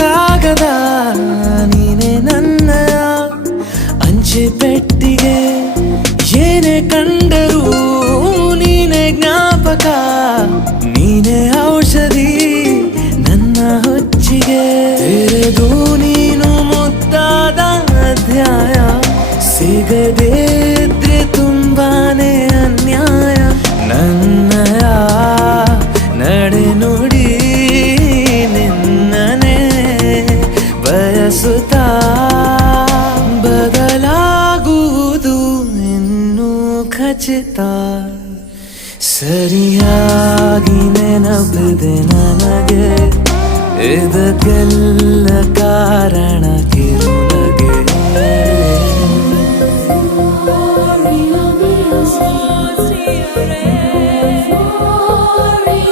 ಕಾಗದ ನೀನೆ ನನ್ನಯ ಅಂಚೆ ಪೆಟ್ಟಿಗೆ ಏನೇ ಕಂಡರೂ ನೀನೆ ಜ್ಞಾಪಕ ನೀನೆ ಔಷಧಿ ನನ್ನ ಹೊಚ್ಚಿಗೆ ತೆರೆದು ನೀನು ಮುದ್ದಾದ ಅಧ್ಯಾಯ ಸಿಗದೇ ಇದ್ರೆ ತುಂಬಾನೇ ಅನ್ಯಾಯ ನನ್ನಯ ನಡೆ ನುಡಿ ನಿನ್ನನೆ ಬಯಸುತ್ತಾ ಬದಲಾಗುವುದು ಇನ್ನೂ ಖಚಿತ ಸರಿಯಾಗಿ ನೆನಪಿದೆ ನನಗೆ ಇದಕ್ಕೆಲ್ಲ ಕಾರಣ ಕಿರುನಗೆ Gloria,